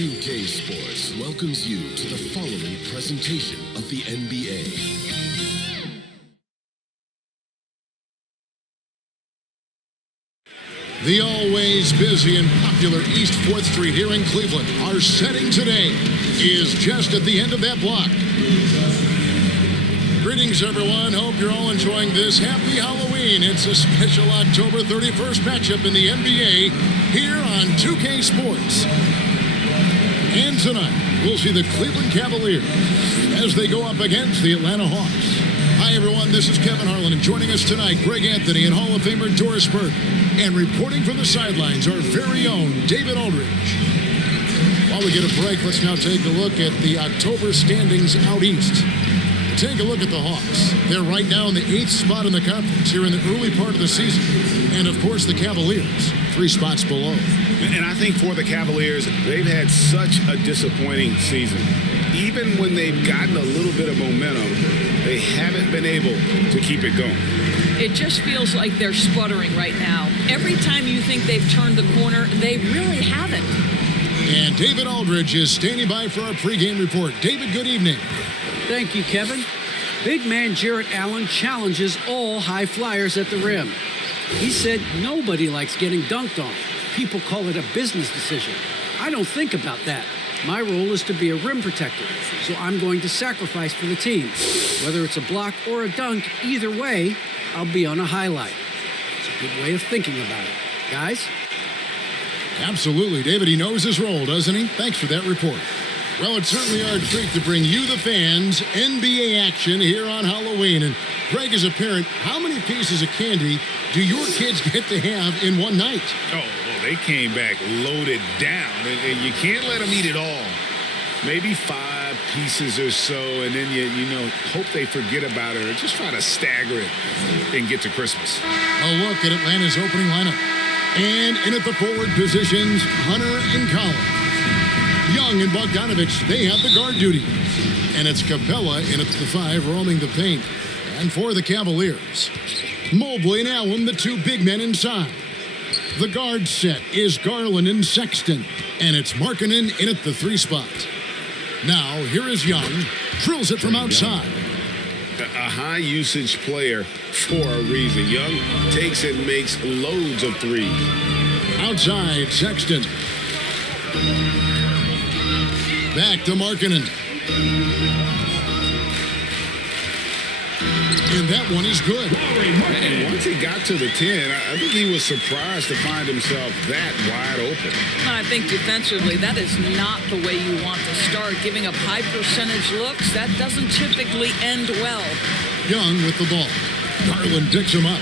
2K Sports welcomes you to the following presentation of the NBA. The always busy and popular East 4th Street here in Cleveland. Our setting today is just at the end of that block. Greetings, everyone. Hope you're all enjoying this. Happy Halloween. It's a special October 31st matchup in the NBA here on 2K Sports. And tonight, we'll see the Cleveland Cavaliers as they go up against the Atlanta Hawks. Hi, everyone. This is Kevin Harlan, and joining us tonight, Greg Anthony and Hall of Famer Doris Burke. And reporting from the sidelines, our very own David Aldridge. While we get a break, let's now take a look at the October standings out east. Take a look at the Hawks. They're right now in the 8th spot in the conference here in the early part of the season. And, of course, the Cavaliers, 3 spots below. And I think for the Cavaliers, they've had such a disappointing season. Even when they've gotten a little bit of momentum, they haven't been able to keep it going. It just feels like they're sputtering right now. Every time you think they've turned the corner, they really haven't. And David Aldridge is standing by for our pregame report. David, good evening. Thank you, Kevin. Big man Jarrett Allen challenges all high flyers at the rim. He said nobody likes getting dunked on. People call it a business decision. I don't think about that. My role is to be a rim protector, so I'm going to sacrifice for the team. Whether it's a block or a dunk, either way, I'll be on a highlight. It's a good way of thinking about it. Guys? Absolutely, David. He knows his role, doesn't he? Thanks for that report. Well, it's certainly our treat to bring you, the fans, NBA action here on Halloween. And Greg, as a parent, how many pieces of candy do your kids get to have in one night? Oh, they came back loaded down, and you can't let them eat it all. Maybe 5 pieces or so, and then you hope they forget about it or just try to stagger it and get to Christmas. A look at Atlanta's opening lineup. And in at the forward positions, Hunter and Collins. Young and Bogdanovich, they have the guard duties. And it's Capella in at the 5 roaming the paint. And for the Cavaliers, Mobley and Allen, the 2 big men inside. The guard set is Garland and Sexton. And it's Markkanen in at the 3 spot. Now, here is Young. Drills it from outside. A high-usage player for a reason. Young takes and makes loads of threes. Outside, Sexton. Back to Markkanen. And that one is good. And once he got to the 10, I think he was surprised to find himself that wide open. I think defensively, that is not the way you want to start. Giving up high percentage looks, that doesn't typically end well. Young with the ball. Garland picks him up.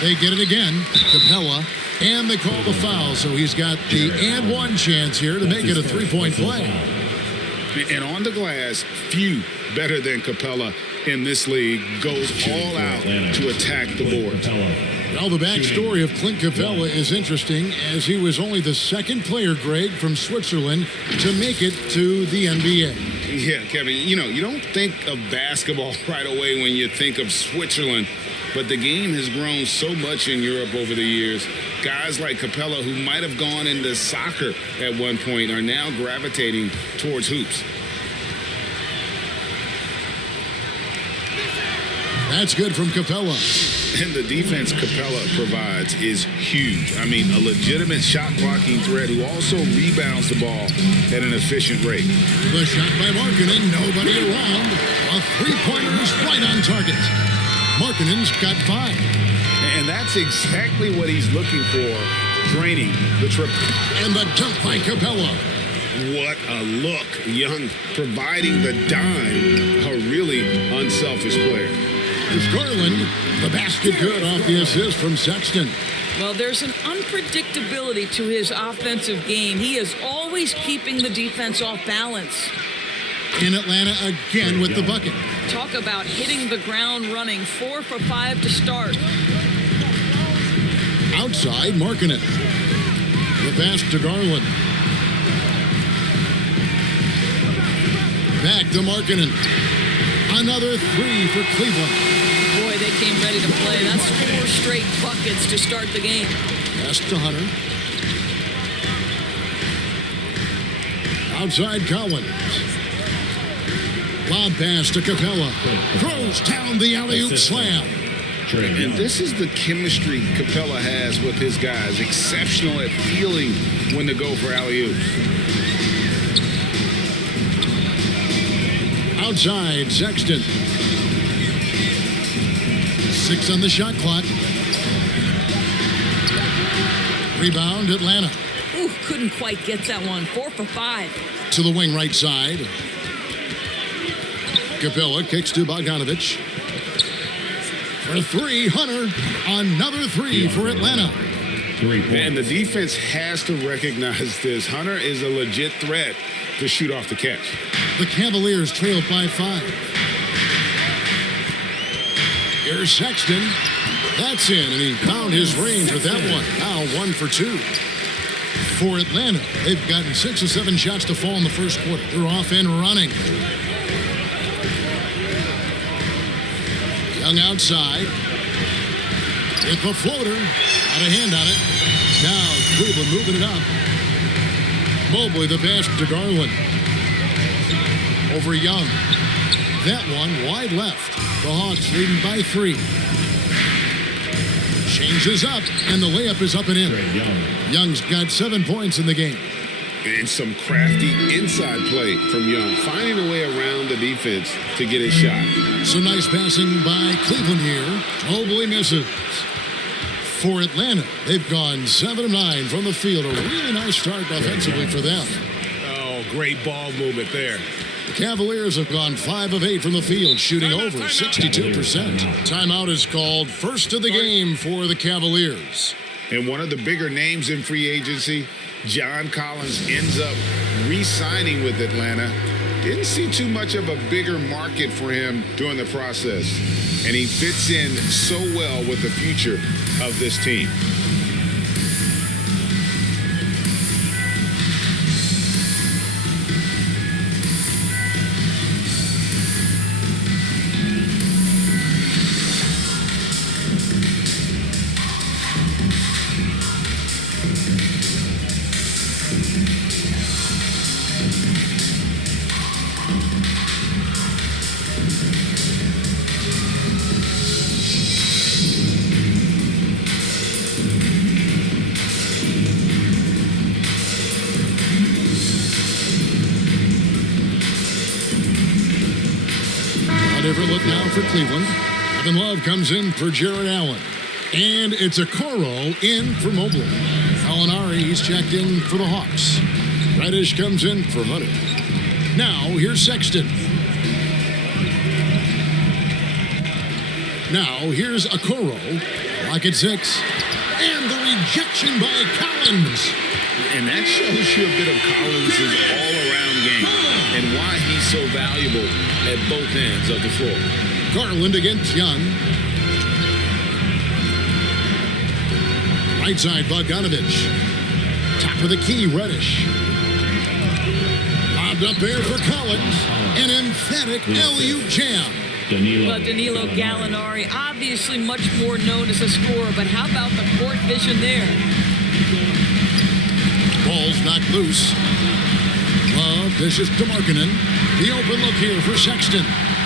They get it again. Capella. And they call the foul, so he's got the and one chance here to make it a 3-point play. And on the glass, few better than Capella in this league goes all out to attack the board. Well, the backstory of Clint Capella is interesting, as he was only the 2nd player, Greg, from Switzerland to make it to the NBA. Yeah, Kevin, you don't think of basketball right away when you think of Switzerland, but the game has grown so much in Europe over the years. Guys like Capella, who might have gone into soccer at one point, are now gravitating towards hoops. That's good from Capella. And the defense Capella provides is huge. I mean, a legitimate shot-blocking threat who also rebounds the ball at an efficient rate. The shot by Markkanen, nobody around. A 3-pointer is right on target. Markkanen's got 5. And that's exactly what he's looking for, draining the triple. And the dunk by Capella. What a look. Young providing the dime. A really unselfish player. There's Garland. The basket good off the assist from Sexton. Well, there's an unpredictability to his offensive game. He is always keeping the defense off balance. In Atlanta again with the bucket. Talk about hitting the ground running. 4 for 5 to start. Outside, Markkanen. The pass to Garland. Back to Markkanen. Another 3 for Cleveland. Boy, they came ready to play. That's 4 straight buckets to start the game. Pass to Hunter. Outside Collins. Lob pass to Capella. Throws down the alley-oop slam. And this is the chemistry Capella has with his guys. Exceptional at feeling when to go for alley-oops. Outside, Sexton. 6 on the shot clock. Rebound, Atlanta. Ooh, couldn't quite get that one. 4 for 5. To the wing right side. Capella kicks to Bogdanovich. For 3, Hunter. Another 3 for Atlanta. And the defense has to recognize this. Hunter is a legit threat to shoot off the catch. The Cavaliers trailed by 5. Here's Sexton. That's in, and he found his range with that one. Now 1 for 2. For Atlanta, they've gotten 6 or 7 shots to fall in the first quarter. They're off and running. Young outside. With the floater. Got a hand on it. Now Cleveland moving it up. Mobley the pass to Garland. Over Young. That one wide left. The Hawks leading by 3. Changes up, and the layup is up and in. Young's got 7 points in the game. And some crafty inside play from Young, finding a way around the defense to get his shot. Some nice passing by Cleveland here. Mobley misses. For Atlanta, they've gone 7 of 9 from the field. A really nice start offensively for them. Oh, great ball movement there. The Cavaliers have gone 5 of 8 from the field, shooting over 62%. Timeout is called. First of the game for the Cavaliers. And one of the bigger names in free agency, John Collins, ends up re-signing with Atlanta. Didn't see too much of a bigger market for him during the process. And he fits in so well with the future of this team. Different look now for Cleveland. Kevin Love comes in for Jared Allen. And it's a Coro in for Mobley. Alinari, he's checked in for the Hawks. Reddish comes in for Hunter. Now, here's Sexton. Now, here's a Coro. Lock at 6. And the rejection by Collins. And that shows you a bit of Collins' all-around game and why he's so valuable at both ends of the floor. Garland against Young. Right side, Bogdanovich. Top of the key, Reddish. Lobbed up there for Collins. An emphatic alley-oop jam. Well, Danilo Gallinari, obviously much more known as a scorer, but how about the court vision there? Ball's knocked loose. Love dishes to Markkanen. The open look here for Sexton.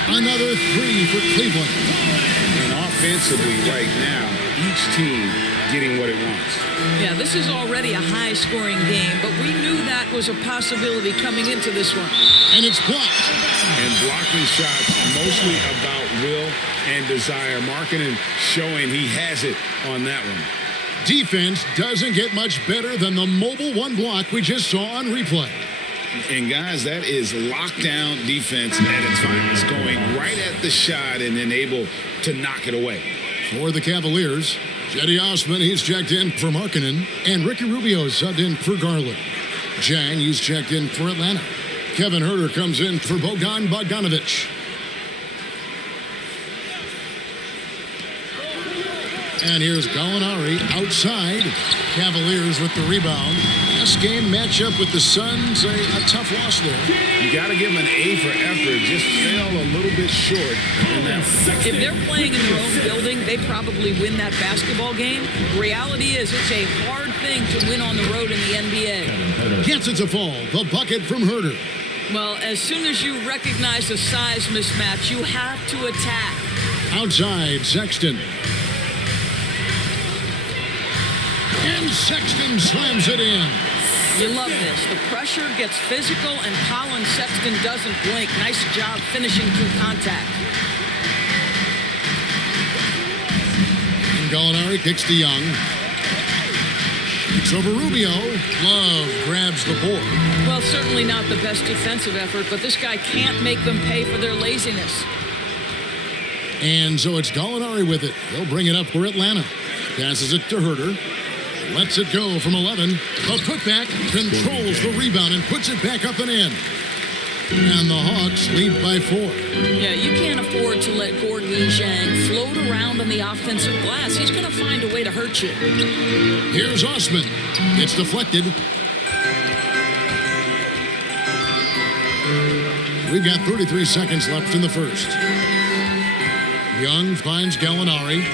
Another 3 for Cleveland. And offensively right now, each team getting what it wants. Yeah, this is already a high-scoring game, but we knew that was a possibility coming into this one. And it's blocked. And blocking shots mostly about will and desire. Markkanen showing he has it on that one. Defense doesn't get much better than the mobile 1 block we just saw on replay. And guys, that is lockdown defense at its finest, going right at the shot and then able to knock it away. For the Cavaliers, Cedi Osman, he's checked in for Markkanen, and Ricky Rubio subbed in for Garland. Jang, he's checked in for Atlanta. Kevin Huerter comes in for Bogdanovich. And here's Gallinari outside. Cavaliers with the rebound. last game matchup with the Suns, a tough loss there. You got to give them an A for effort. Just fell a little bit short in that one. If they're playing in their own building, they probably win that basketball game. Reality is it's a hard thing to win on the road in the NBA. Gets it to fall. The bucket from Herder. Well, as soon as you recognize a size mismatch, you have to attack. Outside, Sexton. And Sexton slams it in. You love this. The pressure gets physical, and Colin Sexton doesn't blink. Nice job finishing through contact. And Gallinari kicks to Young. It's over Rubio. Love grabs the board. Well, certainly not the best defensive effort, but this guy can't make them pay for their laziness. And so it's Gallinari with it. They'll bring it up for Atlanta. Passes it to Herder. Lets it go from 11. A putback, controls the rebound and puts it back up and in. And the Hawks lead by 4. Yeah, you can't afford to let Gordon Zhang float around on the offensive glass. He's going to find a way to hurt you. Here's Osman. It's deflected. We've got 33 seconds left in the first. Young finds Gallinari.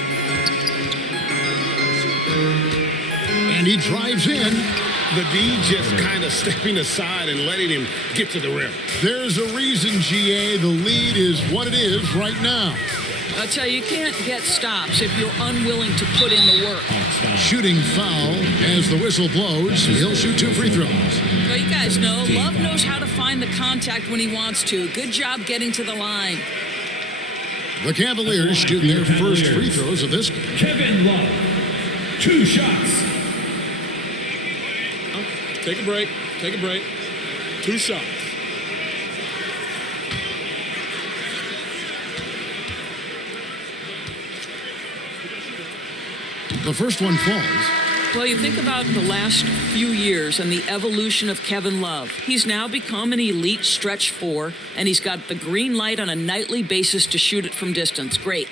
And he drives in. The D just kind of stepping aside and letting him get to the rim. There's a reason, GA. The lead is what it is right now. I'll tell you, you can't get stops if you're unwilling to put in the work. Shooting foul as the whistle blows. He'll shoot 2 free throws. Well, you guys know, Love knows how to find the contact when he wants to. Good job getting to the line. The Cavaliers shooting their first free throws of this game. Kevin Love, 2 shots. Take a break. Take a break. 2 shots. The first one falls. Well, you think about the last few years and the evolution of Kevin Love. He's now become an elite stretch 4, and he's got the green light on a nightly basis to shoot it from distance. Great.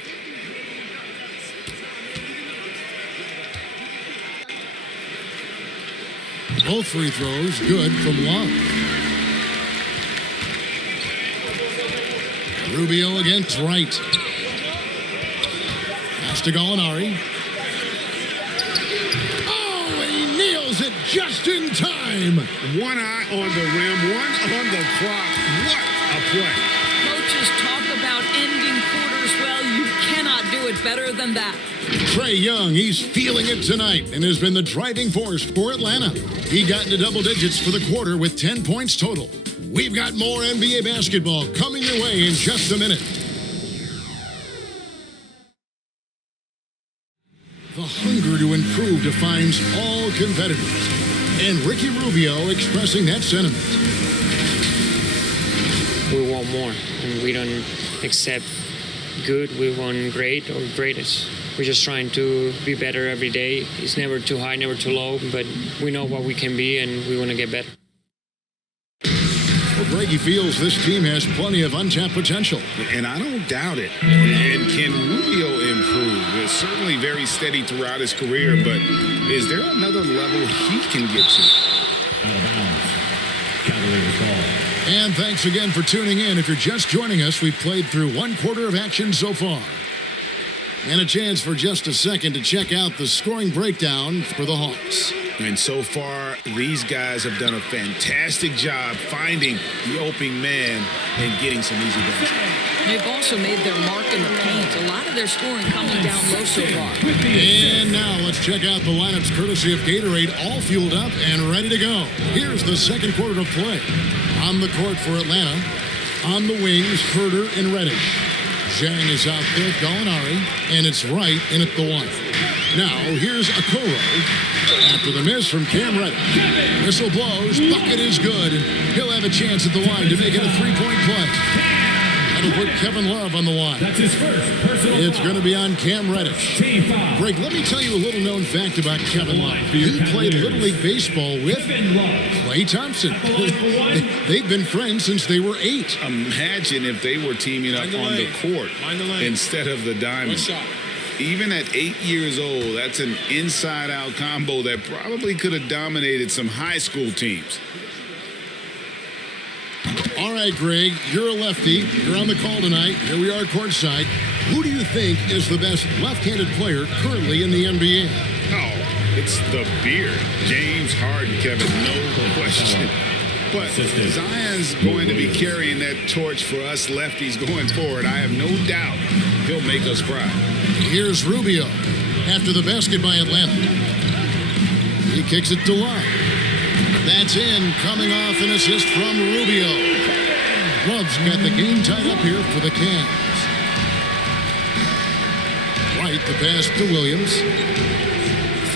Both free throws good from Love. Rubio against Wright. Pass to Gallinari. Oh, he nails it just in time. One eye on the rim, one on the clock. What a play. Coaches talk about ending quarters well. You cannot do it better than that. Trey Young, he's feeling it tonight and has been the driving force for Atlanta. He got into double digits for the quarter with 10 points total. We've got more NBA basketball coming your way in just a minute. The hunger to improve defines all competitors. And Ricky Rubio expressing that sentiment. We want more, and we don't accept good. We want great or greatest. We're just trying to be better every day. It's never too high, never too low, but we know what we can be, and we want to get better. Well, Greg, he feels this team has plenty of untapped potential. And I don't doubt it. And can Rubio improve? It's certainly very steady throughout his career, but is there another level he can get to? Out of bounds. Cavaliers ball. And thanks again for tuning in. If you're just joining us, we've played through 1 quarter of action so far. And a chance for just a second to check out the scoring breakdown for the Hawks. And so far, these guys have done a fantastic job finding the opening man and getting some easy baskets. They've also made their mark in the paint. A lot of their scoring coming down low so far. And now let's check out the lineups courtesy of Gatorade, all fueled up and ready to go. Here's the second quarter of play. On the court for Atlanta. On the wings, Herder and Reddish. Zhang is out there, Gallinari, and it's Wright in at the 1. Now, here's Okoro. After the miss from Cam Reddish. Whistle blows, bucket is good, and he'll have a chance at the line to make it a 3-point play. That'll put Kevin Love on the line. That's his first personal It's foul. going to be on Cam Reddish. Team foul. Greg, let me tell you a little known fact about Kevin Love. He played Little League Baseball with Kevin Love. Klay Thompson. They've been friends since they were 8. Imagine if they were teaming up on the court instead of the diamond. Shot. even at 8 years old, that's an inside-out combo that probably could have dominated some high school teams. All right, Greg, you're a lefty. You're on the call tonight. Here we are courtside. Who do you think is the best left-handed player currently in the NBA? Oh, it's the beard. James Harden, Kevin, no question. But Zion's going to be carrying that torch for us lefties going forward. I have no doubt he'll make us proud. Here's Rubio after the basket by Atlanta. He kicks it to Love. That's in, coming off an assist from Rubio. Love's got the game tied up here for the Cavs. White, the pass to Williams.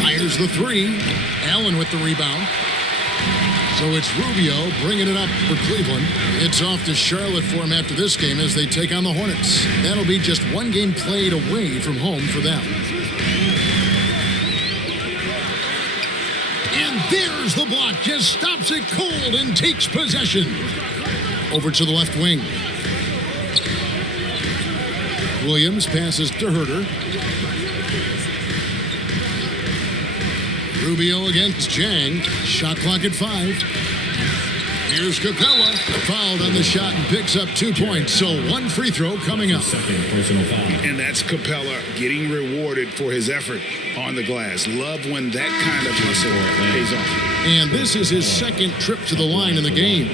Fires the three. Allen with the rebound. So it's Rubio bringing it up for Cleveland. It's off to Charlotte for him after this game as they take on the Hornets. That'll be just one game played away from home for them. And there's the block. Just stops it cold and takes possession. Over to the left wing. Williams passes to Herter. Rubio against Jang. Shot clock at 5. Here's Capella. Fouled on the shot and picks up 2 points. So one free throw coming up. Second personal foul. And that's Capella getting rewarded for his effort on the glass. Love when that kind of hustle pays off. And this is his second trip to the line in the game.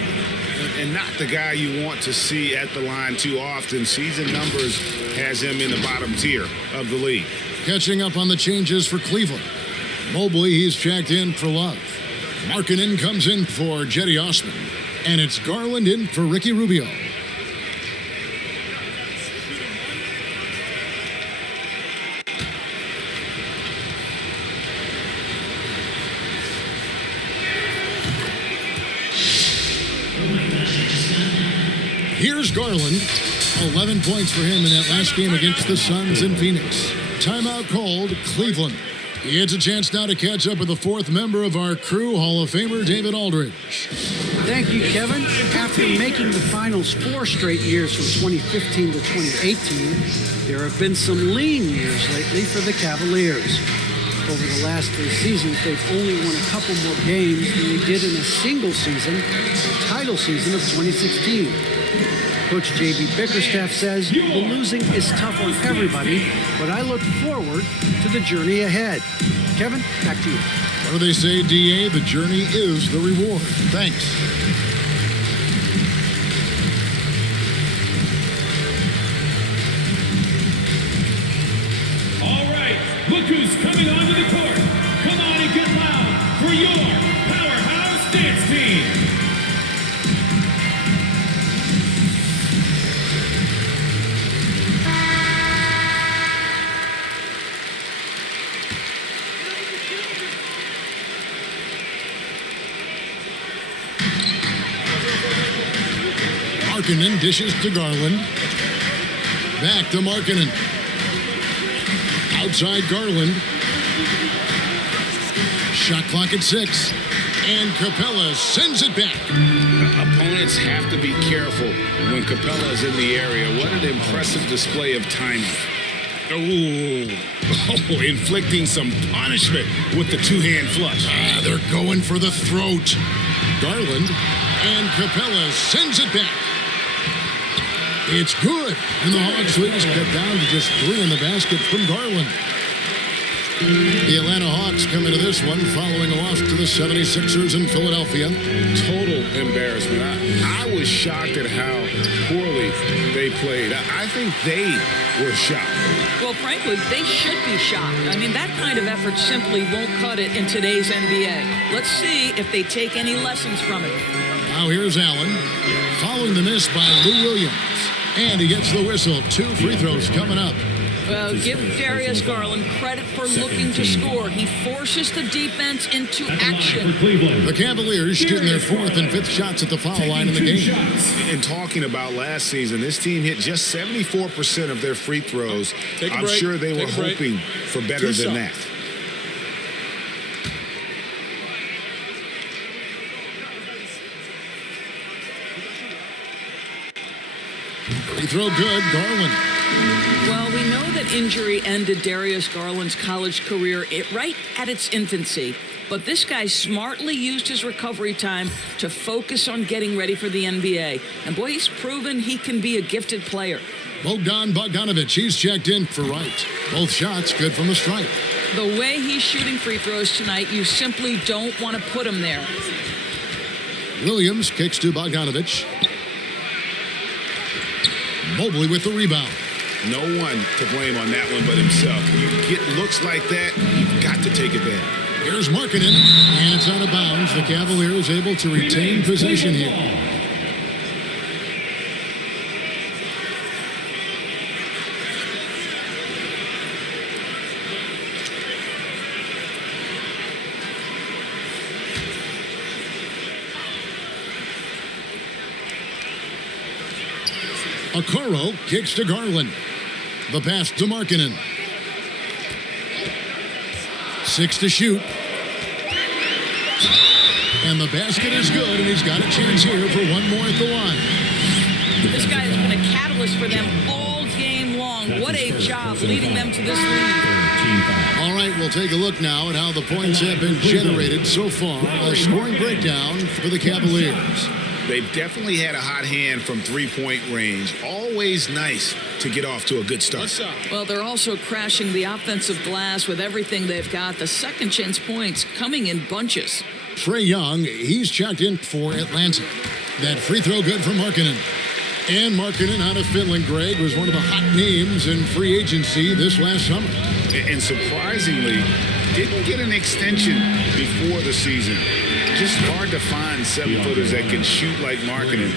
And not the guy you want to see at the line too often. Season numbers has him in the bottom tier of the league. Catching up on the changes for Cleveland. Mobley, he's checked in for Love. Markkanen comes in for Jetty Osman. And it's Garland in for Ricky Rubio. Here's Garland. 11 points for him in that last game against the Suns in Phoenix. Timeout called, Cleveland. He gets a chance now to catch up with the fourth member of our crew, Hall of Famer David Aldridge. Thank you, Kevin. After making the finals 4 straight years from 2015 to 2018, there have been some lean years lately for the Cavaliers. Over the last 3 seasons, they've only won a couple more games than they did in a single season, the title season of 2016. Coach J.B. Bickerstaff says the losing is tough on everybody, but I look forward to the journey ahead. Kevin, back to you. What do they say, D.A.? The journey is the reward. Thanks. All right, look who's coming onto the court. Come on and get loud for your powerhouse dance team. Markkanen dishes to Garland. Back to Markkanen. Outside Garland. Shot clock at 6. And Capella sends it back. Opponents have to be careful when Capella's in the area. What an impressive display of timing. Oh, inflicting some punishment with the two-hand flush. They're going for the throat. Garland and Capella sends it back. It's good. And the Hawks leaders cut down to just 3 in the basket from Garland. The Atlanta Hawks come into this one following a loss to the 76ers in Philadelphia. Total embarrassment. I was shocked at how poorly they played. I think they were shocked. Well, frankly, they should be shocked. I mean, that kind of effort simply won't cut it in today's NBA. Let's see if they take any lessons from it. Now here's Allen, following the miss by Lou Williams. And he gets the whistle. 2 free throws coming up. Well, give Darius Garland credit for looking to score. He forces the defense into action. The Cavaliers shooting their 4th and 5th shots at the foul line in the game. And talking about last season, this team hit just 74% of their free throws. I'm sure they were hoping for better than that. Free throw good, Garland. Well, we know that injury ended Darius Garland's college career right at its infancy. But this guy smartly used his recovery time to focus on getting ready for the NBA. And boy, he's proven he can be a gifted player. Bogdan Bogdanovic, he's checked in for right. Both shots good from the stripe. The way he's shooting free throws tonight, you simply don't want to put him there. Williams kicks to Bogdanovic. Mobley with the rebound. No one to blame on that one but himself. When you get looks like that, you've got to take advantage. Here's Markkanen, and it's out of bounds. The Cavaliers able to retain possession here. Okoro kicks to Garland. The pass to Markkanen. 6 to shoot. And the basket is good, and he's got a chance here for one more at the line. This guy has been a catalyst for them all game long. What a job leading them to this lead. All right, we'll take a look now at how the points have been generated so far. A scoring breakdown for the Cavaliers. They've definitely had a hot hand from three-point range. Always nice to get off to a good start. Well, they're also crashing the offensive glass with everything they've got. The second chance points coming in bunches. Trey Young, he's checked in for Atlanta. That free throw good from Markkanen. And Markkanen out of Finland, Greg, was one of the hot names in free agency this last summer. And surprisingly, didn't get an extension before the season. Just hard to find 7-footers that can shoot like Markkanen.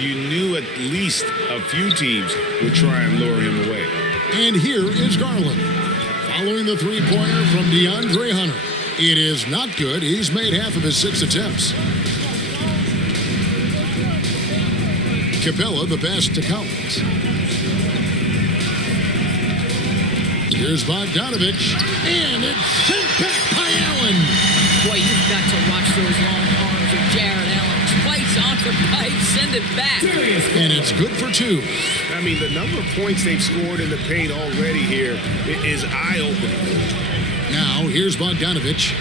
You knew at least a few teams would try and lure him away. And here is Garland. Following the three-pointer from DeAndre Hunter. It is not good. He's made half of his 6 attempts. Capella, the pass to Collins. Here's Bogdanovic, and it's sent back by Allen. Boy, you've got to watch those long arms of Jared Allen. Twice on the pipe, send it back. And it's good for 2. I mean, the number of points they've scored in the paint already here is eye-opening. Now, here's Bogdanovic.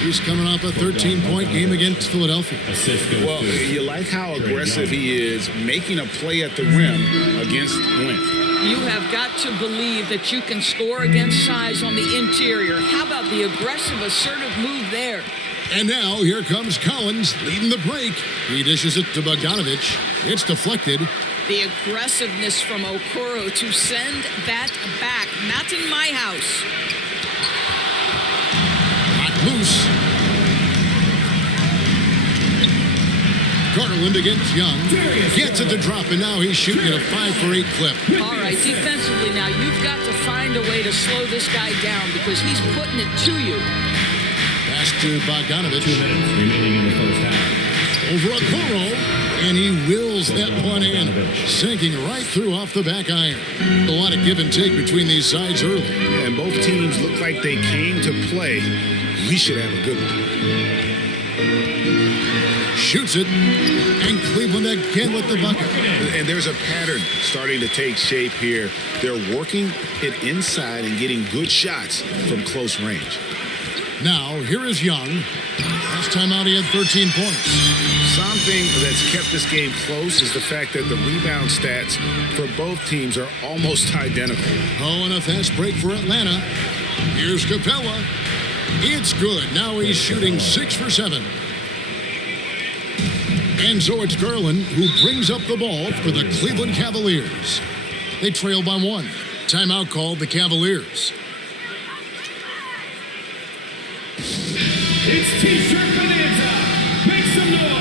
He's coming off a 13-point game against Philadelphia. Well, you like how aggressive he is, making a play at the rim against length. You have got to believe that you can score against size on the interior. How about the aggressive, assertive move there? And now, here comes Collins leading the break. He dishes it to Bogdanovic. It's deflected. The aggressiveness from Okoro to send that back. Not in my house. Loose. Garland against Young. Gets it to drop, and now he's shooting at a 5-for-8 clip. All right, defensively now, you've got to find a way to slow this guy down because he's putting it to you. Pass to Bogdanovic. 2 minutes remaining in the first half. Over Okoro, and he wills that one in, sinking right through off the back iron. A lot of give and take between these sides early. And both teams look like they came to play. We should have a good one. Shoots it, and Cleveland again with the bucket. And there's a pattern starting to take shape here. They're working it inside and getting good shots from close range. Now, here is Young. Last time out, he had 13 points. Something that's kept this game close is the fact that the rebound stats for both teams are almost identical. Oh, and a fast break for Atlanta. Here's Capella. It's good. Now he's shooting 6 for 7. And so it's Garland who brings up the ball for the Cleveland Cavaliers. They trail by 1. Timeout called the Cavaliers. It's T-shirt bonanza. Make some noise.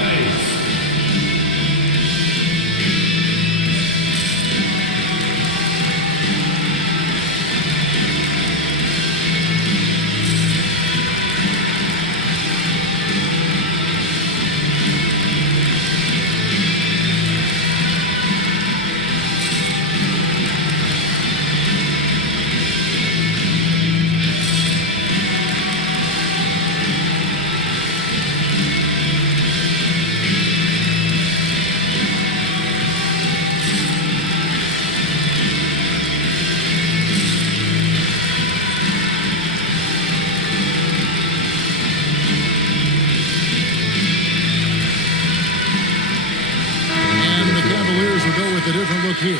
go with a different look here.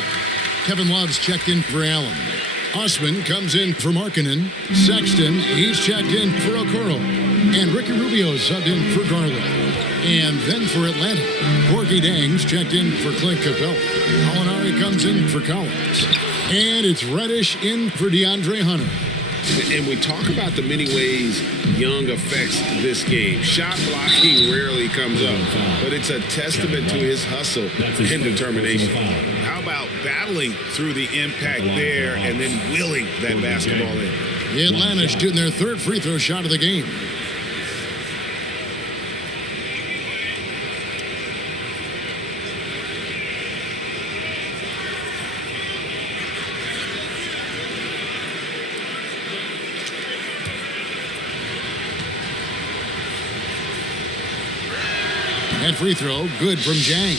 Kevin Love's checked in for Allen. Osman comes in for Markkanen. Sexton, he's checked in for Okoro. And Ricky Rubio's subbed in for Garland. And then for Atlanta, Corky Dang's checked in for Clint Capella. Molinari comes in for Collins. And it's Reddish in for DeAndre Hunter. And we talk about the many ways Young affects this game. Shot blocking rarely comes up, but it's a testament to his hustle and determination. How about battling through the impact there and then willing that basketball in? Atlanta shooting their third free throw shot of the game. That free throw, good from Zhang.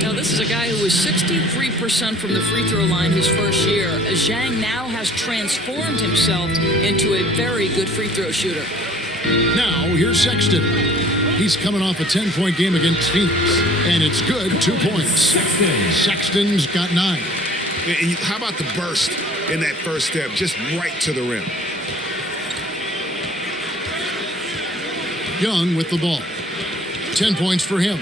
Now, this is a guy who was 63% from the free throw line his first year, as Zhang now has transformed himself into a very good free throw shooter. Now, here's Sexton. He's coming off a 10-point game against Phoenix, and it's good, 2 points. Sexton's got 9. And how about the burst in that first step, just right to the rim? Young with the ball. 10 points for him.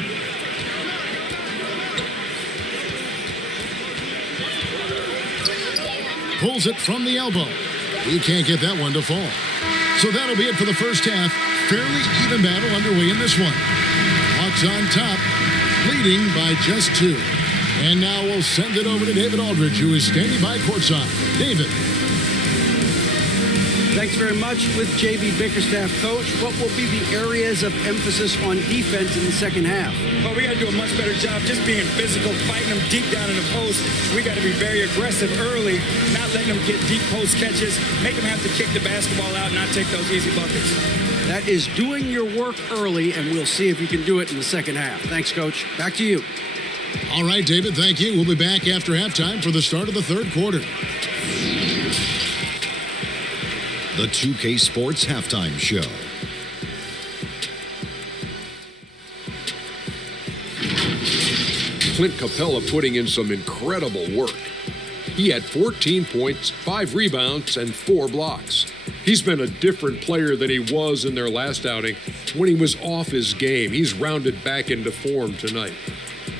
Pulls it from the elbow. He can't get that one to fall. So that'll be it for the first half. Fairly even battle underway in this one. Hawks on top, leading by just 2. And now we'll send it over to David Aldridge, who is standing by courtside. David. Thanks very much. With J.B. Bickerstaff, Coach, what will be the areas of emphasis on defense in the second half? Well, we got to do a much better job just being physical, fighting them deep down in the post. We got to be very aggressive early, not letting them get deep post catches, make them have to kick the basketball out, not take those easy buckets. That is doing your work early, and we'll see if you can do it in the second half. Thanks, Coach. Back to you. All right, David, thank you. We'll be back after halftime for the start of the third quarter. The 2K Sports Halftime Show. Clint Capella putting in some incredible work. He had 14 points, 5 rebounds, and 4 blocks. He's been a different player than he was in their last outing when he was off his game. He's rounded back into form tonight.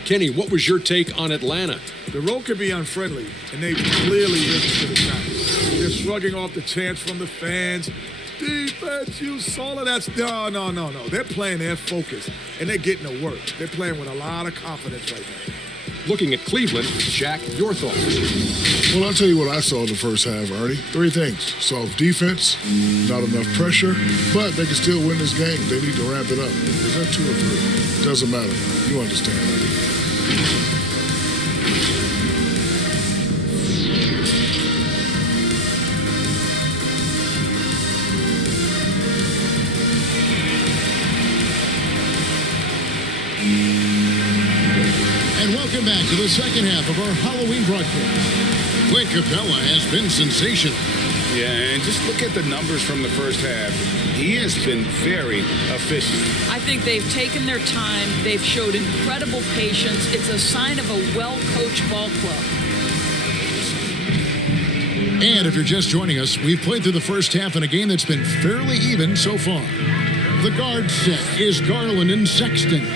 Kenny, what was your take on Atlanta? The road can be unfriendly, and they clearly listened to the challenge. They're shrugging off the chants from the fans. Defense, you saw it. That's no. They're playing their focus, and they're getting to work. They're playing with a lot of confidence right now. Looking at Cleveland, Jack, your thoughts? Well, I'll tell you what I saw in the first half, Artie. 3 things. Soft defense, not enough pressure, but they can still win this game. They need to ramp it up. Is that 2 or 3? Doesn't matter. You understand, Artie. And welcome back to the second half of our Halloween broadcast. Clint Capella has been sensational. Yeah, and just look at the numbers from the first half. He has been very efficient. I think they've taken their time. They've showed incredible patience. It's a sign of a well-coached ball club. And if you're just joining us, we've played through the first half in a game that's been fairly even so far. The guard set is Garland and Sexton.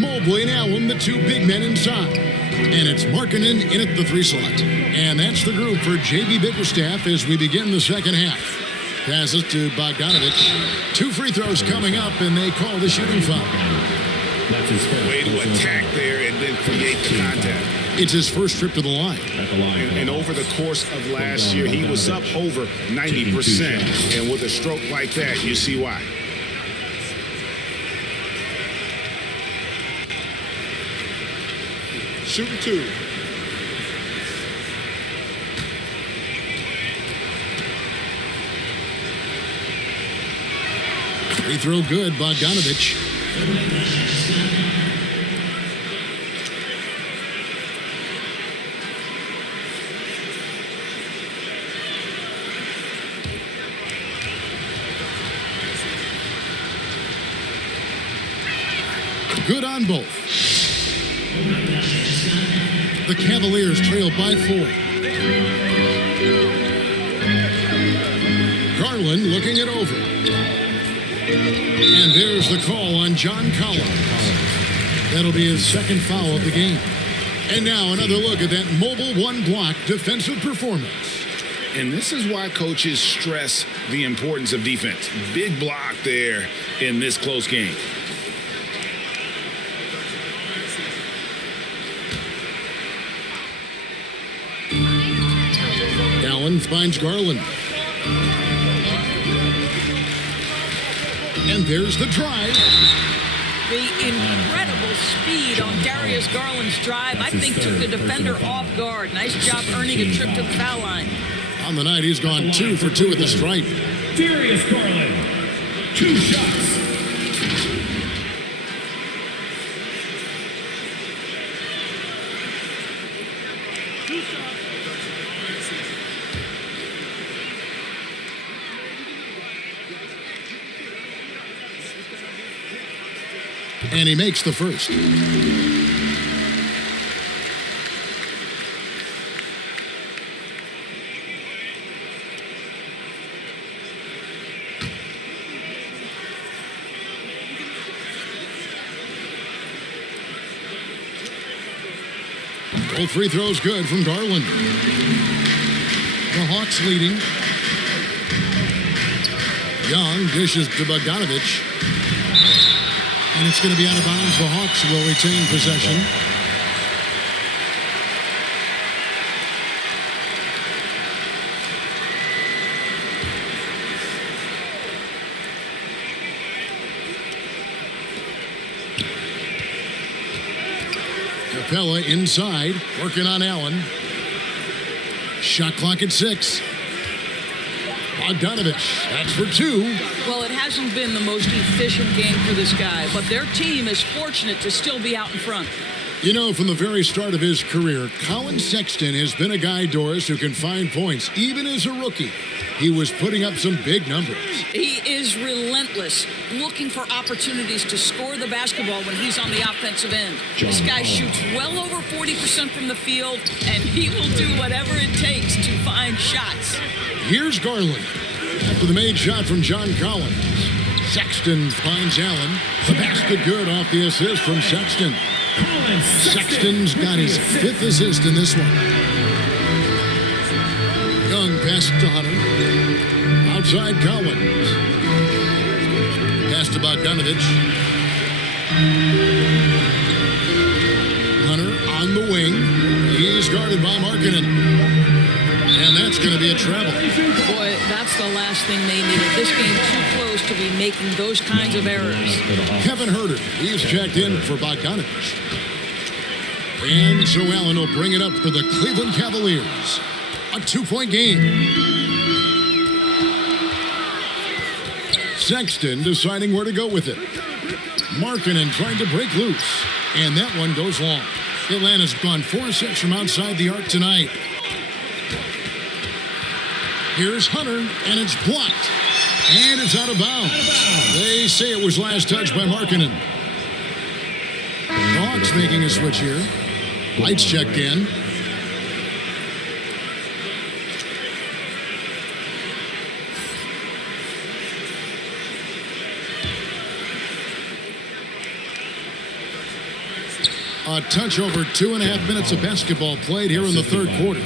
Mobley and Allen, the 2 big men inside. And it's Markkanen in at the 3 slot. And that's the group for J.B. Bickerstaff as we begin the second half. Passes to Bogdanovic. 2 free throws coming up, and they call the shooting foul. Way to attack there and then create the contact. It's his first trip to the line. And over the course of last year, he was up over 90%. And with a stroke like that, you see why. Shooting 2. Free throw good, Bogdanovic. Good on both. The Cavaliers trail by 4. Garland looking it over. And there's the call on John Collins. That'll be his second foul of the game. And now another look at that mobile one-block defensive performance. And this is why coaches stress the importance of defense. Big block there in this close game. Allen finds Garland. And there's the drive. The incredible speed on Darius Garland's drive, I think, took the defender off guard. Nice job earning a trip to the foul line. On the night, he's gone 2 for 2 at the stripe. Darius Garland, 2 shots. And he makes the first. Both free throws good from Garland. The Hawks leading. Young dishes to Bogdanovich. And it's going to be out of bounds. The Hawks will retain possession. Capella inside, working on Allen. Shot clock at 6. Bogdanovich, that's for 2. Well, it hasn't been the most efficient game for this guy, but their team is fortunate to still be out in front. You know, from the very start of his career, Colin Sexton has been a guy, Doris, who can find points, even as a rookie. He was putting up some big numbers. He is relentless, looking for opportunities to score the basketball when he's on the offensive end. This guy shoots well over 40% from the field, and he will do whatever it takes to find shots. Here's Garland. After the made shot from John Collins. Sexton finds Allen. The basket good off the assist from Sexton. Sexton's got his 5th assist in this one. Young passes to Hunter. Outside Collins. Pass to Bogdanovich. Hunter on the wing. He's guarded by Markkanen. And that's going to be a travel. Boy, that's the last thing they needed. This game too close to be making those kinds of errors. Kevin Huerter, he's checked in for Bogdanovich. And so Allen will bring it up for the Cleveland Cavaliers. A 2-point game. Sexton deciding where to go with it. Markkanen trying to break loose. And that one goes long. Atlanta's gone 4-6 from outside the arc tonight. Here's Hunter, and it's blocked. And it's out of bounds. They say it was last touched by Markkanen. Hawks making a switch here. Lights checked in. A touch over 2.5 minutes of basketball played here in the third quarter.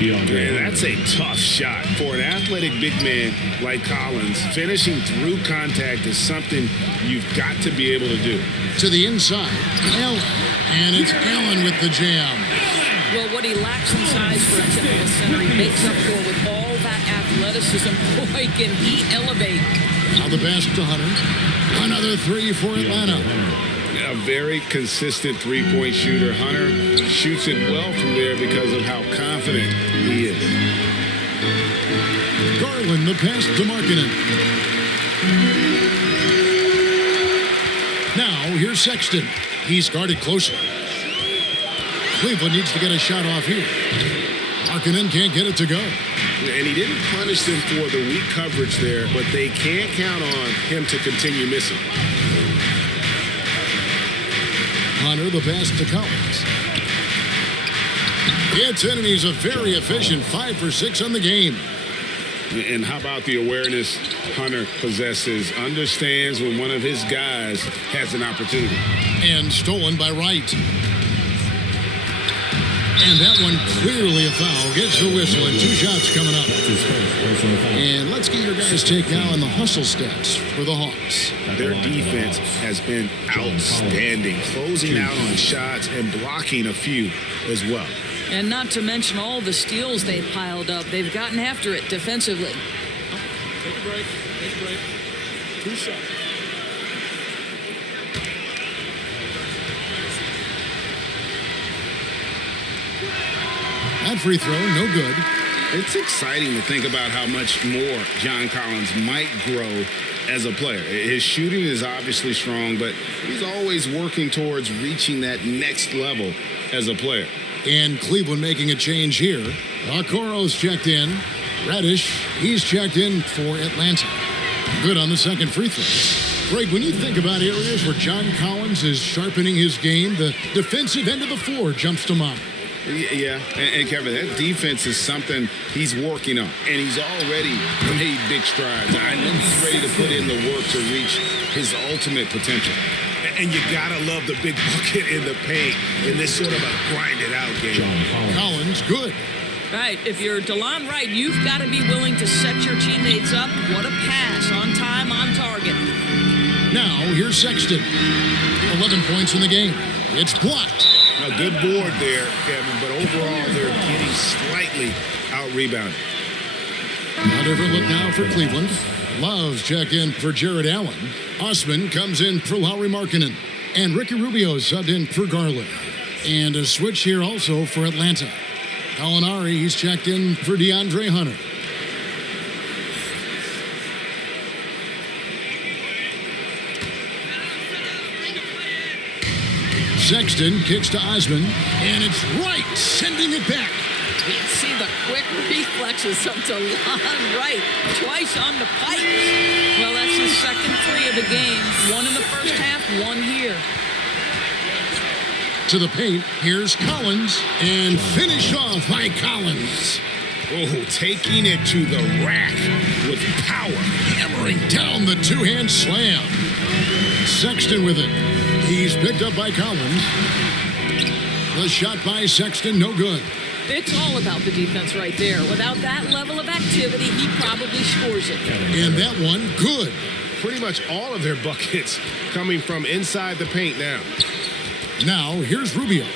Man, that's a tough shot for an athletic big man like Collins. Finishing through contact is something you've got to be able to do. To the inside, Allen, and it's Allen with the jam. Well, what he lacks in size for a typical center, he makes up for with all that athleticism. Boy, can he elevate. Now the pass to Hunter. Another 3 for Atlanta. A very consistent three-point shooter. Hunter shoots it well from there because of how confident he is. Garland, the pass to Markkanen. Now, here's Sexton. He's guarded closer. Cleveland needs to get a shot off here. Markkanen can't get it to go. And he didn't punish them for the weak coverage there, but they can't count on him to continue missing. Hunter, the pass to Collins. It's in, and he's a very efficient 5 for 6 on the game. And how about the awareness Hunter possesses? Understands when one of his guys has an opportunity. And stolen by Wright. And that one clearly a foul. Gets the whistle, and 2 shots coming up. And let's get your guys' take now on the hustle stats for the Hawks. Their defense has been outstanding, closing out on shots and blocking a few as well. And not to mention all the steals they've piled up. They've gotten after it defensively. Take a break. Take a break. 2 shots. That free throw, no good. It's exciting to think about how much more John Collins might grow as a player. His shooting is obviously strong, but he's always working towards reaching that next level as a player. And Cleveland making a change here. Okoro's checked in. Reddish, he's checked in for Atlanta. Good on the second free throw. Greg, when you think about areas where John Collins is sharpening his game, the defensive end of the floor jumps to mind. Yeah, and Kevin, that defense is something he's working on, and he's already made big strides. I know he's ready to put in the work to reach his ultimate potential. And you gotta love the big bucket in the paint in this sort of a grind-it-out game. Collins, good. Right, if you're DeLon Wright, you've got to be willing to set your teammates up. What a pass, on time, on target. Now, here's Sexton. 11 points in the game. It's blocked. A good board there, Kevin, but overall they're getting slightly out-rebounded. A different look now for Cleveland. Love's check in for Jared Allen. Osman comes in for Lauri Markkanen. And Ricky Rubio subbed in for Garland. And a switch here also for Atlanta. Gallinari, he's checked in for DeAndre Hunter. Sexton kicks to Osman, and it's Wright sending it back. You see the quick reflexes of DeLon Wright, twice on the pipe. Well, that's his second 3 of the game. 1 in the first half, 1 here. To the paint, here's Collins, and finished off by Collins. Oh, taking it to the rack with power. Hammering down the 2-hand slam. Sexton with it. He's picked up by Collins. The shot by Sexton, no good. It's all about the defense right there. Without that level of activity, he probably scores it. And that one, good. Pretty much all of their buckets coming from inside the paint now. Now, here's Rubio.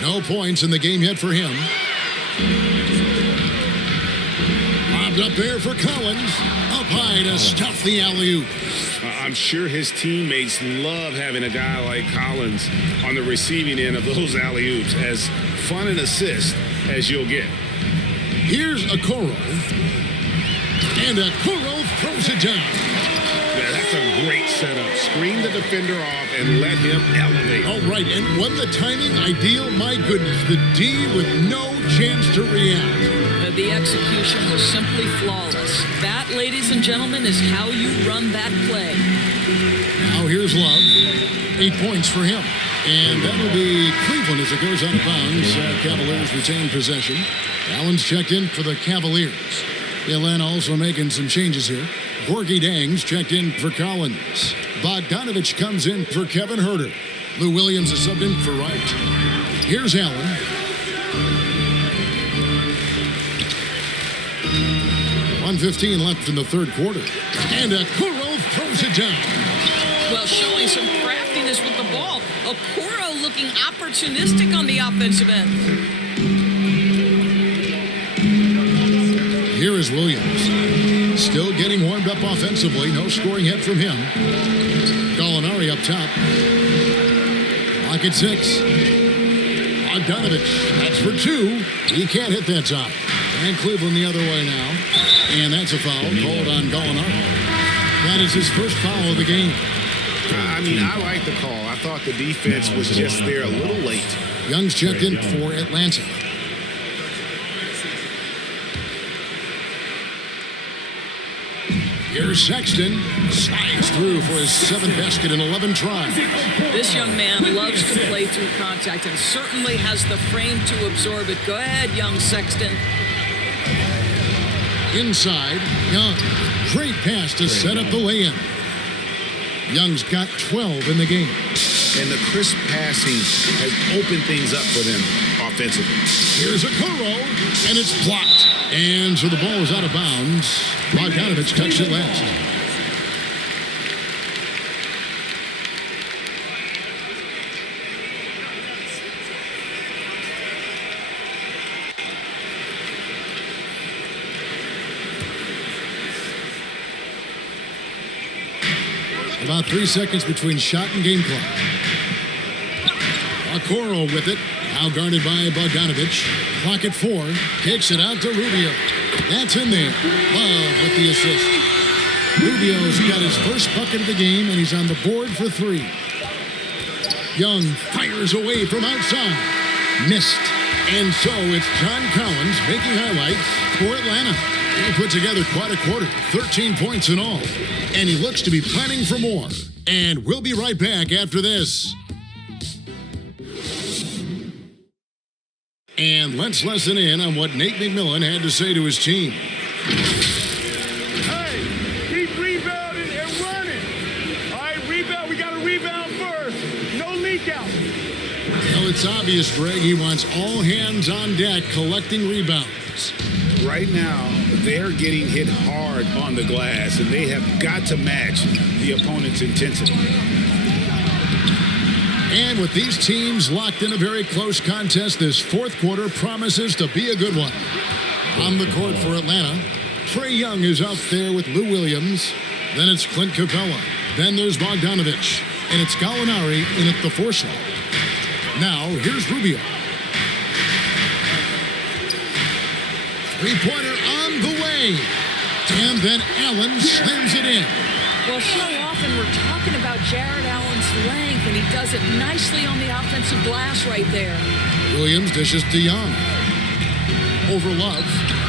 No points in the game yet for him. Lobbed up there for Collins. Up high to stuff the alley-oop. I'm sure his teammates love having a guy like Collins on the receiving end of those alley-oops. As fun an assist as you'll get. Here's Okoro. And Okoro throws it down. Yeah, that's a great setup. Screen the defender off and let him elevate. All right, and what the timing ideal, my goodness. The D with no chance to react. The execution was simply flawless. That, ladies and gentlemen, is how you run that play. Now here's Love. 8 points for him. And that'll be Cleveland as it goes out of bounds. Cavaliers retain possession. Allen's checked in for the Cavaliers. Atlanta also making some changes here. Gorgie Dang's checked in for Collins. Bogdanovich comes in for Kevin Huerter. Lou Williams is subbed in for Wright. Here's Allen. .1:15 left in the third quarter. And Okoro throws it down. Well, showing some craftiness with the ball. Okoro looking opportunistic on the offensive end. Here is Williams. Still getting warmed up offensively. No scoring yet from him. Gallinari up top. Lock at 6. Bogdanovich. That's for 2. He can't hit that top. And Cleveland the other way now. And that's a foul called on Gallinari. That is his first foul of the game. I mean, I like the call. I thought the defense was just there a little late. Young's checked in for Atlanta. Here's Sexton. Slides through for his 7th basket in 11 tries. This young man loves to play through contact and certainly has the frame to absorb it. Go ahead, young Sexton. Inside, Young. Great pass to set up the lay-in. Young's got 12 in the game. And the crisp passing has opened things up for them offensively. Here's Okoro, and it's blocked. And so the ball is out of bounds. Bogdanovich touched it last. About 3 seconds between shot and game clock. Okoro with it. Now guarded by Bogdanovich. Clock at 4. Kicks it out to Rubio. That's in there. Love with the assist. Rubio's got his first bucket of the game, and he's on the board for 3. Young fires away from outside. Missed. And so it's John Collins making highlights for Atlanta. He put together quite a quarter, 13 points in all. And he looks to be planning for more. And we'll be right back after this. And let's listen in on what Nate McMillan had to say to his team. Hey, keep rebounding and running. All right, rebound. We got to rebound first. No leak out. Well, it's obvious, Greg, he wants all hands on deck collecting rebounds. Right now, they're getting hit hard on the glass, and they have got to match the opponent's intensity. And with these teams locked in a very close contest, this 4th quarter promises to be a good one. On the court for Atlanta, Trey Young is out there with Lou Williams. Then it's Clint Capella. Then there's Bogdanovich. And it's Gallinari in at the 4 slot. Now, here's Rubio. Three-pointer on the way. And then Allen slams it in. Well, so often we're talking about Jared Allen's length, and he does it nicely on the offensive glass right there. Williams dishes to Young. Over Love.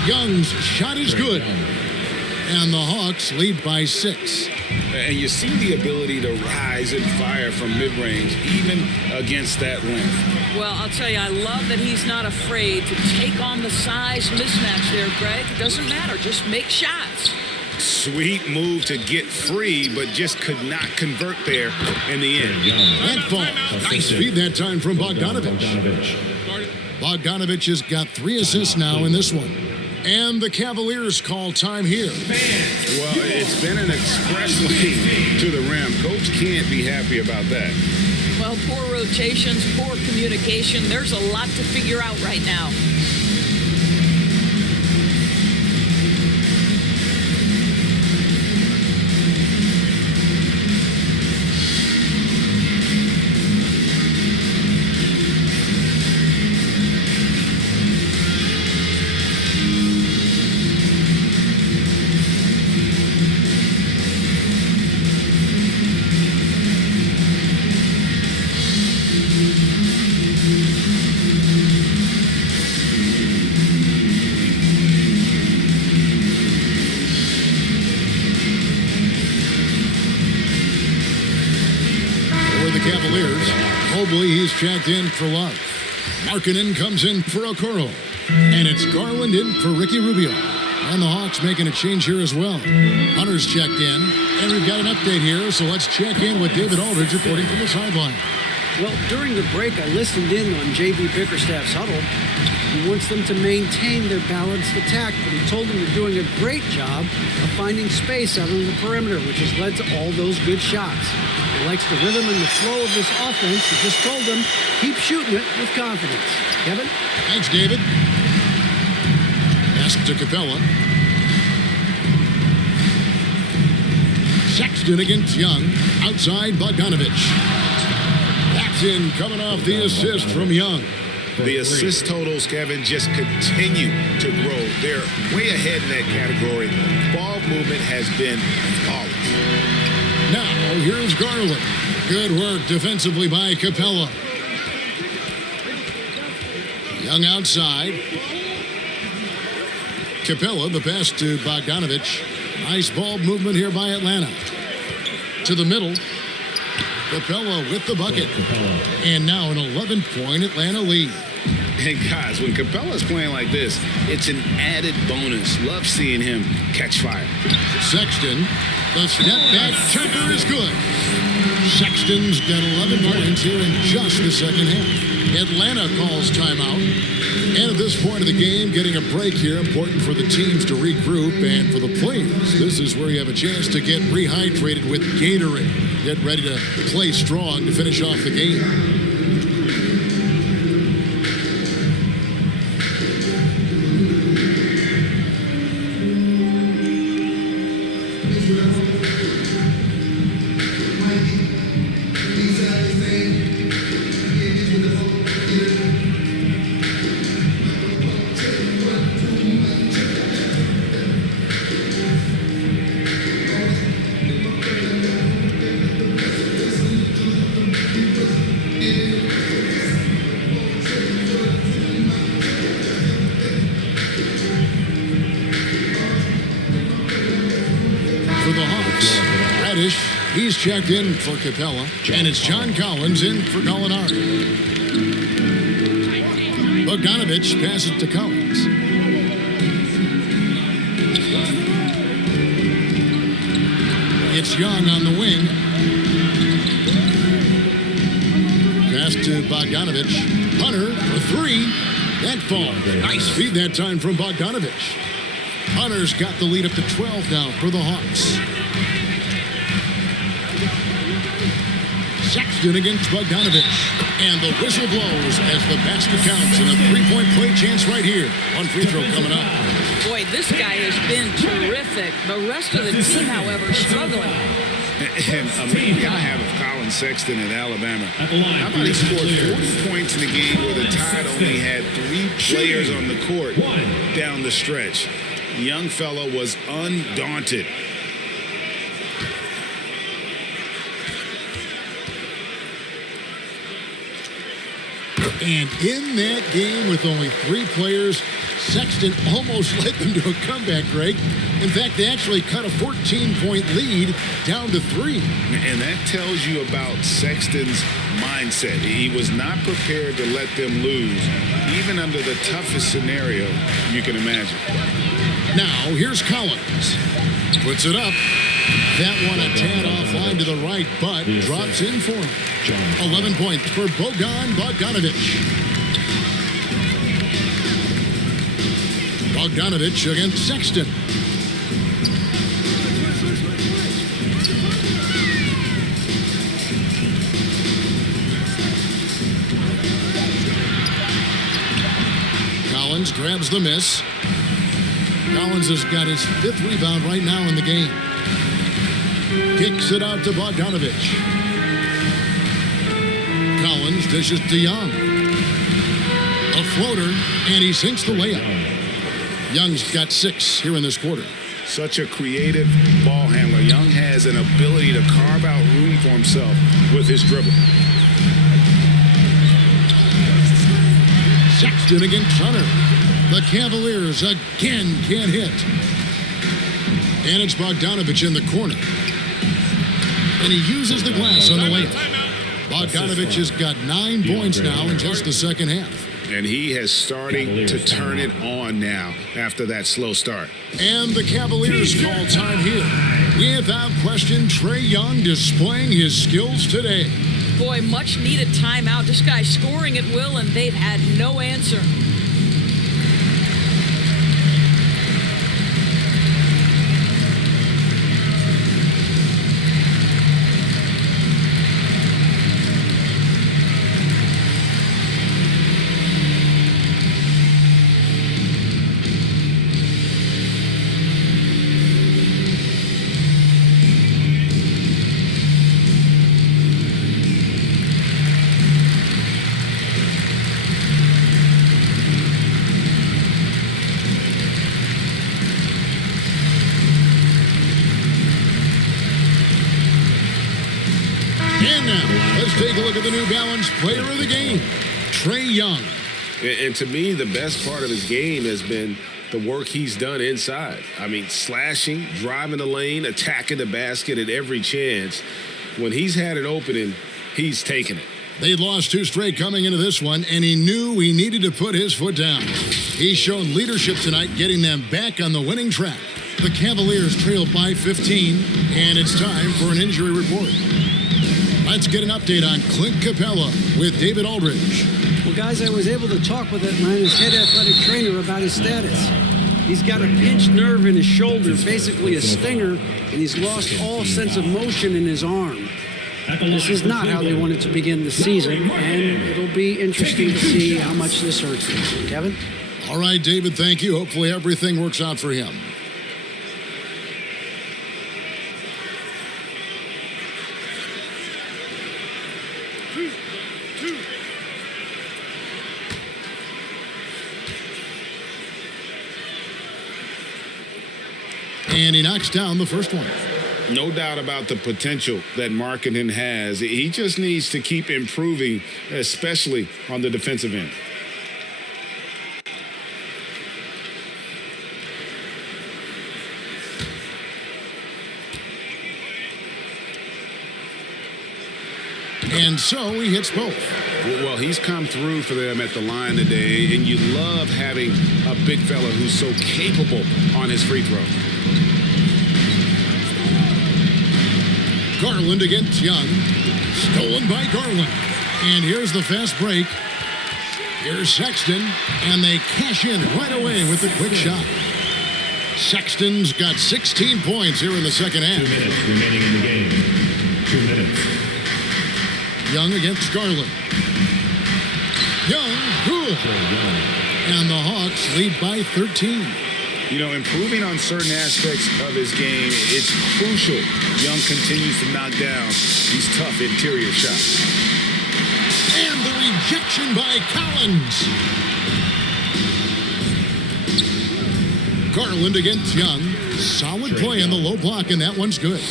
Young's shot is good. And the Hawks lead by 6. And you see the ability to rise and fire from mid-range, even against that length. Well, I'll tell you, I love that he's not afraid to take on the size mismatch there, Greg. It doesn't matter. Just make shots. Sweet move to get free, but just could not convert there in the end. That ball. Nice feed that time from Bogdanovich. Bogdanovich has got 3 assists now in this one. And the Cavaliers call time here. Well, it's been an express lane to the rim. Coach can't be happy about that. Well, poor rotations, poor communication. There's a lot to figure out right now. Cavaliers. Mobley, he's checked in for Love. Markkanen comes in for Okoro. And it's Garland in for Ricky Rubio. And the Hawks making a change here as well. Hunter's checked in. And we've got an update here, so let's check in with David Aldridge reporting from the sideline. Well, during the break, I listened in on J.B. Bickerstaff's huddle. He wants them to maintain their balanced attack, but he told them they're doing a great job of finding space out on the perimeter, which has led to all those good shots. He likes the rhythm and the flow of this offense. He just told them, keep shooting it with confidence. Kevin? Thanks, David. Pass to Capella. Sexton against Young. Outside Bogdanovich. That's in, coming off the assist from Young. The assist totals, Kevin, just continue to grow. They're way ahead in that category. Ball movement has been flawless. Now, here's Garland. Good work defensively by Capella. Young outside. Capella, the pass to Bogdanovich. Nice ball movement here by Atlanta. To the middle. Capella with the bucket. And now an 11-point Atlanta lead. And guys, when Capella's playing like this, it's an added bonus. Love seeing him catch fire. Sexton, the step back jumper is good. Sexton's got 11 points here in just the second half. Atlanta calls timeout. And at this point of the game, getting a break here, important for the teams to regroup, and for the players, this is where you have a chance to get rehydrated with Gatorade. Get ready to play strong to finish off the game. He's checked in for Capella, and it's John Collins in for Gallinari. Bogdanovich passes to Collins. It's Young on the wing. Pass to Bogdanovich. Hunter for three. That fall. Nice feed that time from Bogdanovich. Hunter's got the lead up to 12 now for the Hawks. Sexton against Bogdanovich. And the whistle blows as the basket counts. And a three-point play chance right here. One free throw coming up. Boy, this guy has been terrific. The rest of the team, however, struggling. And a meeting I have of Colin Sexton at Alabama. How about he scored 40 points in a game where the Tide only had 3 players on the court down the stretch. The young fella was undaunted. And in that game with only 3 players, Sexton almost led them to a comeback, Greg. In fact, they actually cut a 14-point lead down to 3. And that tells you about Sexton's mindset. He was not prepared to let them lose, even under the toughest scenario you can imagine. Now, here's Collins. Puts it up. That one a tad offline to the right, but drops in for him. 11 points for Bogdanovich. Bogdanovich against Sexton. Collins grabs the miss. Collins has got his 5th rebound right now in the game. Kicks it out to Bogdanovich. Collins dishes to Young. A floater, and he sinks the layup. Young's got 6 here in this quarter. Such a creative ball handler. Young has an ability to carve out room for himself with his dribble. Sexton against Hunter. The Cavaliers again can't hit. And it's Bogdanovich in the corner. And he uses the glass on the layup. Bogdanovich has got 9 points now in just the second half. And he has starting to turn it on now after that slow start. And the Cavaliers call time here. Without question, Trey Young displaying his skills today. Boy, much needed timeout. This guy scoring at will, and they've had no answer. And now, let's take a look at the New Balance player of the game, Trey Young. And to me, the best part of his game has been the work he's done inside. I mean, slashing, driving the lane, attacking the basket at every chance. When he's had an opening, he's taken it. They'd lost 2 straight coming into this one, and he knew he needed to put his foot down. He's shown leadership tonight, getting them back on the winning track. The Cavaliers trailed by 15, and it's time for an injury report. Let's get an update on Clint Capella with David Aldridge. Well, guys, I was able to talk with Atlanta's head athletic trainer about his status. He's got a pinched nerve in his shoulder, basically a stinger, and he's lost all sense of motion in his arm. This is not how they wanted to begin the season, and it'll be interesting to see how much this hurts him. Kevin? All right, David, thank you. Hopefully everything works out for him. And he knocks down the first one. No doubt about the potential that Markkanen has. He just needs to keep improving, especially on the defensive end. And so he hits both. Well, he's come through for them at the line today, and you love having a big fella who's so capable on his free throw. Garland against Young. Stolen by Garland. And here's the fast break. Here's Sexton, and they cash in right away with the quick shot. Sexton's got 16 points here in the second half. 2 minutes remaining in the game. 2 minutes. Young against Garland. Young, good. And the Hawks lead by 13. You know, improving on certain aspects of his game, it's crucial. Young continues to knock down these tough interior shots. And the rejection by Collins. Garland against Young. Solid play on the low block, and that one's good.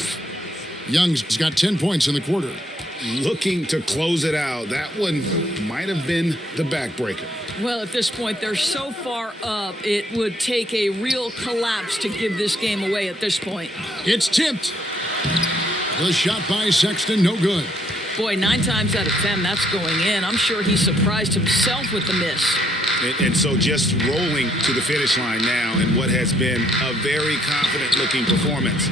Young's got 10 points in the quarter. Looking to close it out. That one might have been the backbreaker. Well, at this point, they're so far up, it would take a real collapse to give this game away at this point. It's tipped. The shot by Sexton, no good. Boy, 9 times out of 10, that's going in. I'm sure he surprised himself with the miss. And so just rolling to the finish line now in what has been a very confident-looking performance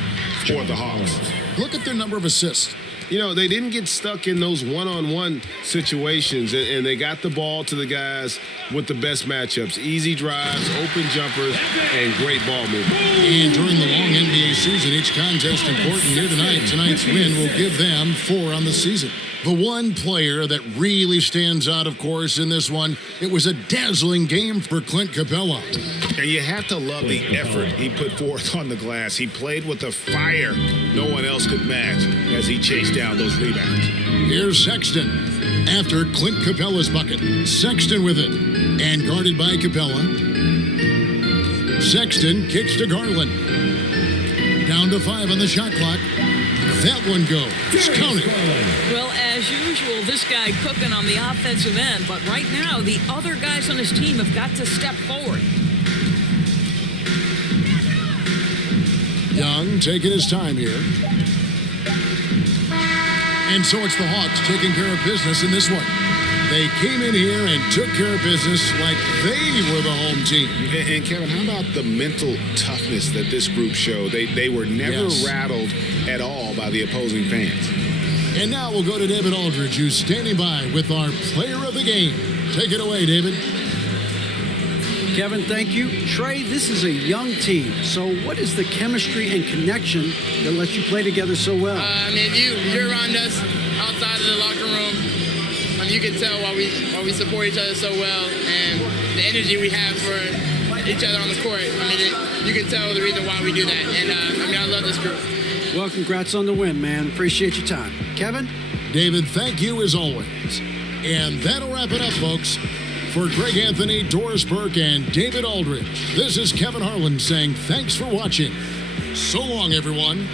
for the Hawks. Look at their number of assists. You know, they didn't get stuck in those one-on-one situations, and they got the ball to the guys with the best matchups. Easy drives, open jumpers, and great ball movement. And during the long NBA season, each contest important here tonight. Tonight's win will give them 4 on the season. The one player that really stands out, of course, in this one, it was a dazzling game for Clint Capella. And you have to love the effort he put forth on the glass. He played with a fire no one else could match as he chased down those rebounds. Here's Sexton. After Clint Capella's bucket, Sexton with it. And guarded by Capella. Sexton kicks to Garland. Down to 5 on the shot clock. That one goes. Count it. Well, as usual, this guy cooking on the offensive end. But right now, the other guys on his team have got to step forward. Young taking his time here. And so it's the Hawks taking care of business in this one. They came in here and took care of business like they were the home team. And Kevin, how about the mental toughness that this group showed? They were never rattled at all by the opposing fans. And now we'll go to David Aldridge, who's standing by with our player of the game. Take it away, David. Kevin, thank you. Trey, this is a young team. So what is the chemistry and connection that lets you play together so well? You're around us outside of the locker room. You can tell why we support each other so well, and the energy we have for each other on the court. You can tell the reason why we do that. And I love this group. Well, congrats on the win, man. Appreciate your time. Kevin? David, thank you as always. And that'll wrap it up, folks. For Greg Anthony, Doris Burke, and David Aldridge, this is Kevin Harlan saying thanks for watching. So long, everyone.